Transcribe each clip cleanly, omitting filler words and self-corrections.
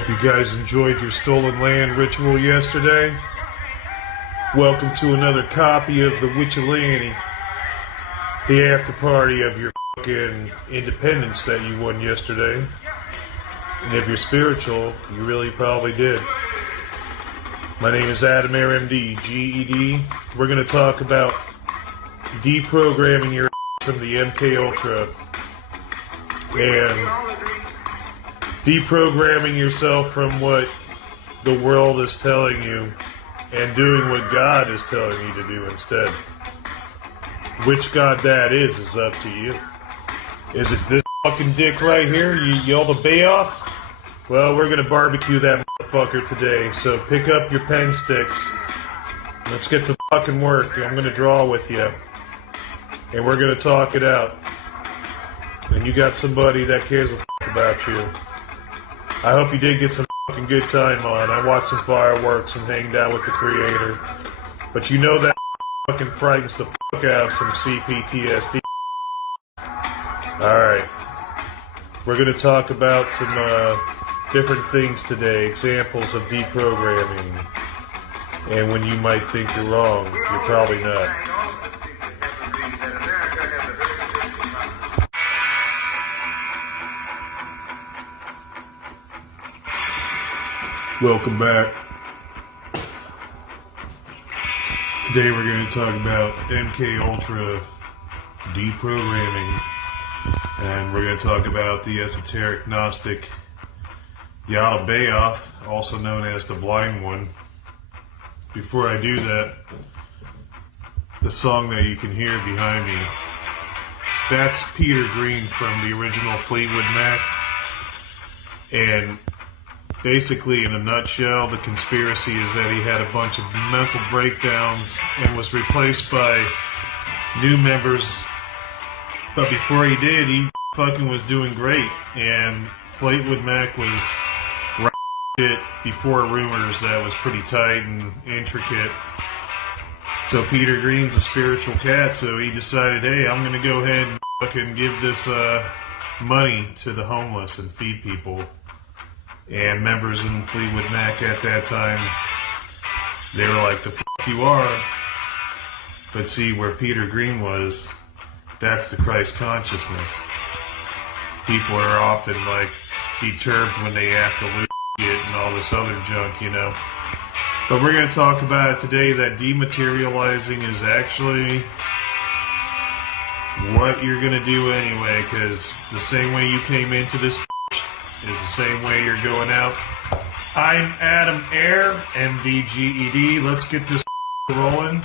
Hope you guys enjoyed your stolen land ritual yesterday. Welcome to another copy of the Witchalante, the after party of your fucking independence that you won yesterday. And if you're spiritual, you really probably did. My name is Adam RMD, GED. We're going to talk about deprogramming your from the MK Ultra and deprogramming yourself from what the world is telling you and doing what God is telling you to do instead. Which God that is up to you. Is it this fucking dick right here? You yell the bay off? Well, we're gonna barbecue that motherfucker today, so pick up your pen sticks. Let's get to fucking work. I'm gonna draw with you. And we're gonna talk it out. And you got somebody that cares a about you. I hope you did get some fucking good time on. I watched some fireworks and hanged out with the creator. But you know that fucking frightens the fuck out of some CPTSD. Alright. We're going to talk about some different things today. Examples of deprogramming. And when you might think you're wrong, you're probably not. Welcome back. Today we're going to talk about MK Ultra deprogramming, and we're going to talk about the esoteric Gnostic Yada Bayoth, also known as the Blind One. Before I do that, the song that you can hear behind me, that's Peter Green from the original Fleetwood Mac, and basically, in a nutshell, the conspiracy is that he had a bunch of mental breakdowns and was replaced by new members. But before he did, he fucking was doing great. And Fleetwood Mac was it before rumors that was pretty tight and intricate. So Peter Green's a spiritual cat, so he decided, hey, I'm going to go ahead and fucking give this money to the homeless and feed people. And members in Fleetwood Mac at that time, they were like, the fuck you are. But see, where Peter Green was, that's the Christ consciousness. People are often like perturbed when they have to lose it and all this other junk, you know. But we're going to talk about it today, that dematerializing is actually what you're going to do anyway, because the same way you came into this is the same way you're going out. I'm Adam Air, MDGED. Let's get this rolling.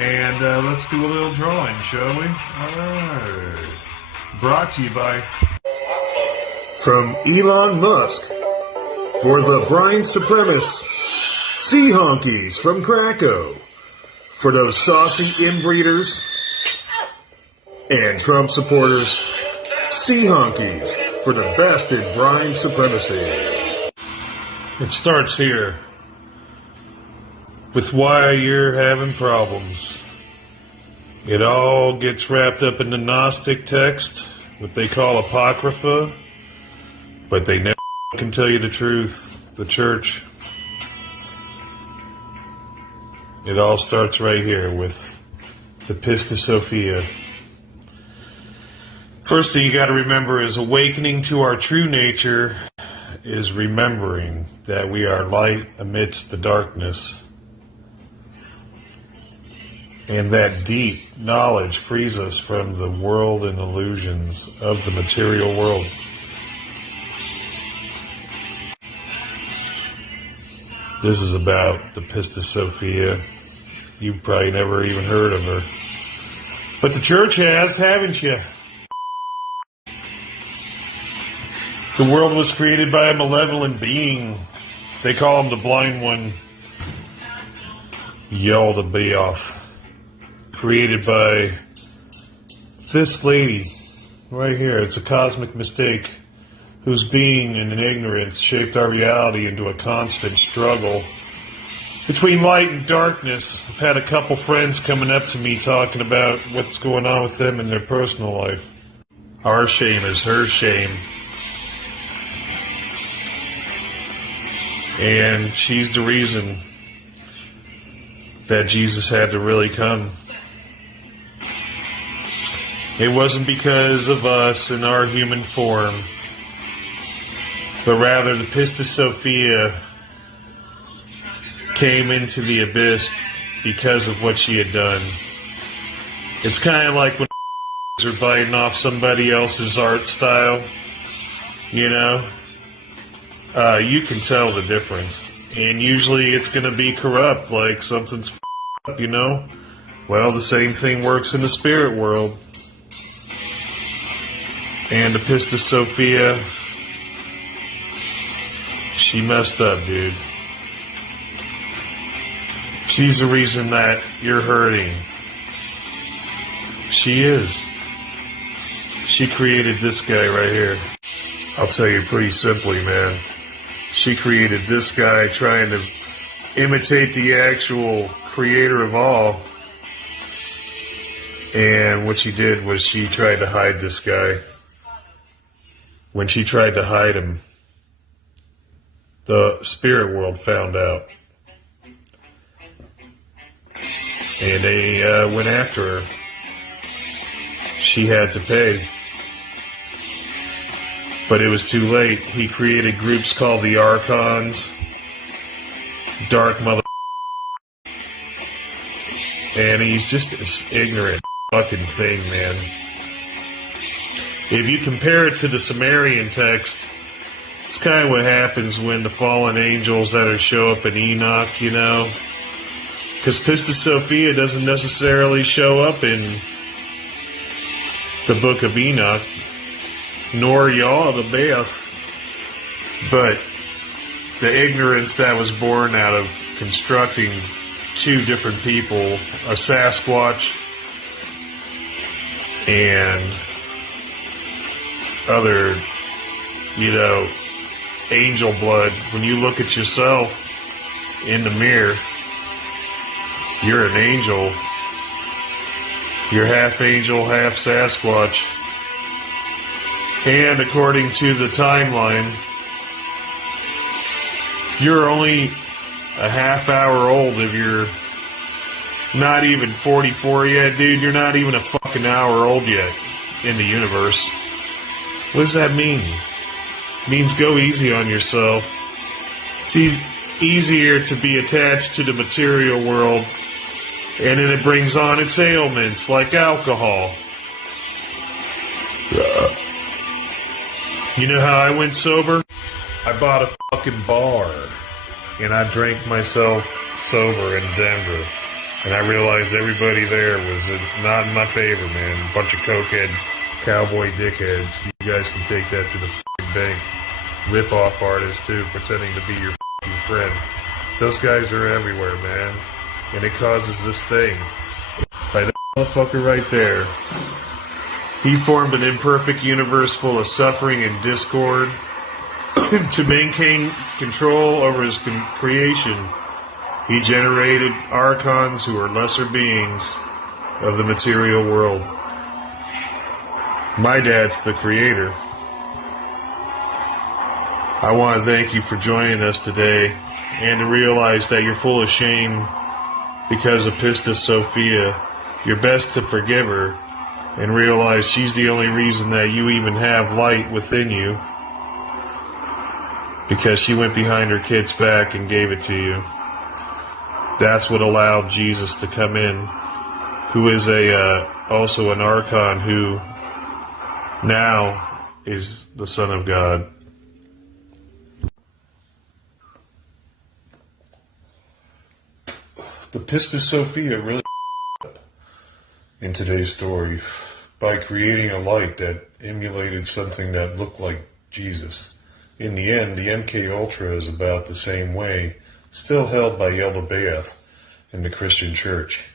And let's do a little drawing, shall we? Alright. Brought to you by... From Elon Musk. For the Brian Supremacists. Sea Honkies from Krakow. For those saucy inbreeders. And Trump supporters. Sea Honkies. For the best in Brian supremacy. It starts here with why you're having problems. It all gets wrapped up in the Gnostic text, what they call Apocrypha, but they never can tell you the truth, the church. It all starts right here with the Pisca Sophia. First thing you got to remember is awakening to our true nature is remembering that we are light amidst the darkness. And that deep knowledge frees us from the world and illusions of the material world. This is about the Pisca Sophia. You've probably never even heard of her. But the church has, haven't you? The world was created by a malevolent being. They call him the Blind One. Yell the Bayoth. Created by this lady right here. It's a cosmic mistake. Whose being and ignorance shaped our reality into a constant struggle between light and darkness. I've had a couple friends coming up to me talking about what's going on with them in their personal life. Our shame is her shame. And she's the reason that Jesus had to really come. It wasn't because of us in our human form, but rather the Pistis Sophia came into the abyss because of what she had done. It's kind of like when are biting off somebody else's art style, you know? You can tell the difference. And usually it's going to be corrupt, like something's up, you know? Well, the same thing works in the spirit world. And the Pistis Sophia, she messed up, dude. She's the reason that you're hurting. She is. She created this guy right here. I'll tell you pretty simply, man. She created this guy trying to imitate the actual creator of all. And what she did was she tried to hide this guy. When she tried to hide him, the spirit world found out. And they went after her. She had to pay. But it was too late. He created groups called the Archons. Dark mother. And he's just this ignorant fucking thing, man. If you compare it to the Sumerian text, it's kind of what happens when the fallen angels that show up in Enoch, you know? Because Pistis Sophia doesn't necessarily show up in the book of Enoch, nor Yaldabaoth, but the ignorance that was born out of constructing two different people, a Sasquatch and other, you know, angel blood. When you look at yourself in the mirror, you're an angel. You're half angel, half Sasquatch. And according to the timeline, you're only a half hour old if you're not even 44 yet, dude. You're not even a fucking hour old yet in the universe. What does that mean? It means go easy on yourself. It's easier to be attached to the material world, and then it brings on its ailments, like alcohol. You know how I went sober? I bought a fucking bar, and I drank myself sober in Denver. And I realized everybody there was not in my favor, man. A bunch of cokehead, cowboy dickheads. You guys can take that to the fucking bank. Rip-off artists, too, pretending to be your fucking friend. Those guys are everywhere, man. And it causes this thing. By that motherfucker right there. He formed an imperfect universe full of suffering and discord. To maintain control over his creation, he generated archons who are lesser beings of the material world. My dad's the creator. I want to thank you for joining us today, and to realize that you're full of shame because of Pistis Sophia. You're best to forgive her and realize she's the only reason that you even have light within you, because she went behind her kid's back and gave it to you. That's what allowed Jesus to come in, who is also an archon, who now is the Son of God. The Pistis Sophia really in today's story by creating a light that emulated something that looked like Jesus. In the end, the MK Ultra is about the same way, still held by Yaldabaoth in the Christian Church,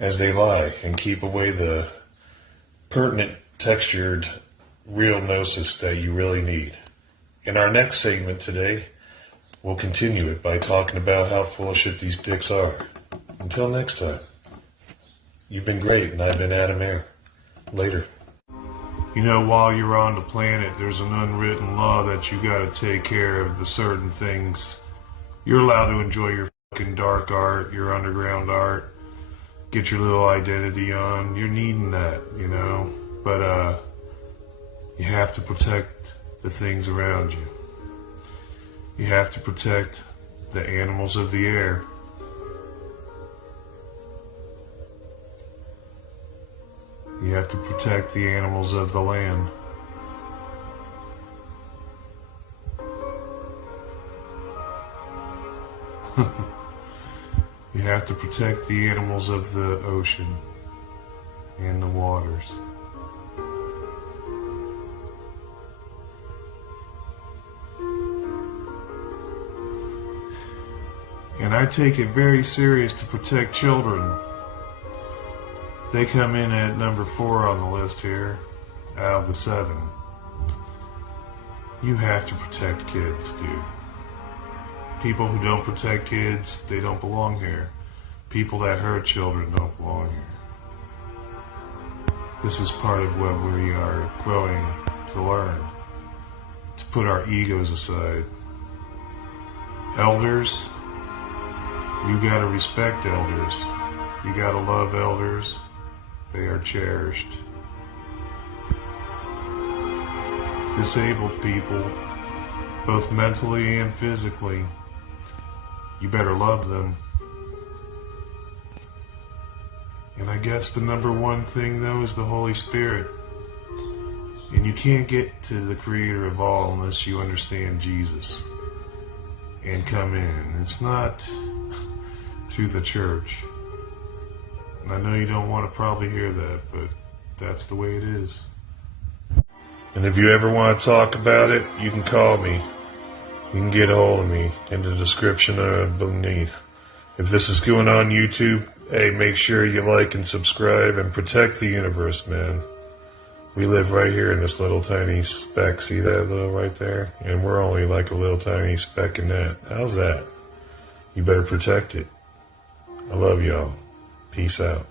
as they lie and keep away the pertinent, textured, real gnosis that you really need. In our next segment today, we'll continue it by talking about how full of shit these dicks are. Until next time, you've been great, and I've been Adam Air. Later. You know, while you're on the planet, there's an unwritten law that you gotta take care of the certain things You're allowed to enjoy your fucking dark art, your underground art, get your little identity on. You're needing that, you know. But you have to protect the things around you. You have to protect the animals of the air. You have to protect the animals of the land. You have to protect the animals of the ocean and the waters. And I take it very serious to protect children. They come in at number 4 on the list here, out of the 7. You have to protect kids, dude. People who don't protect kids, they don't belong here. People that hurt children don't belong here. This is part of what we are growing to learn, to put our egos aside. Elders, you gotta respect elders. You gotta love elders. They are cherished. Disabled people, both mentally and physically, you better love them. And I guess the number one thing, though, is the Holy Spirit. And you can't get to the Creator of all unless you understand Jesus and come in. It's not through the church. And I know you don't want to probably hear that, but that's the way it is. And if you ever want to talk about it, you can call me. You can get a hold of me in the description beneath. If this is going on YouTube, hey, make sure you like and subscribe and protect the universe, man. We live right here in this little tiny speck. See that little right there? And we're only like a little tiny speck in that. How's that? You better protect it. I love y'all. Peace out.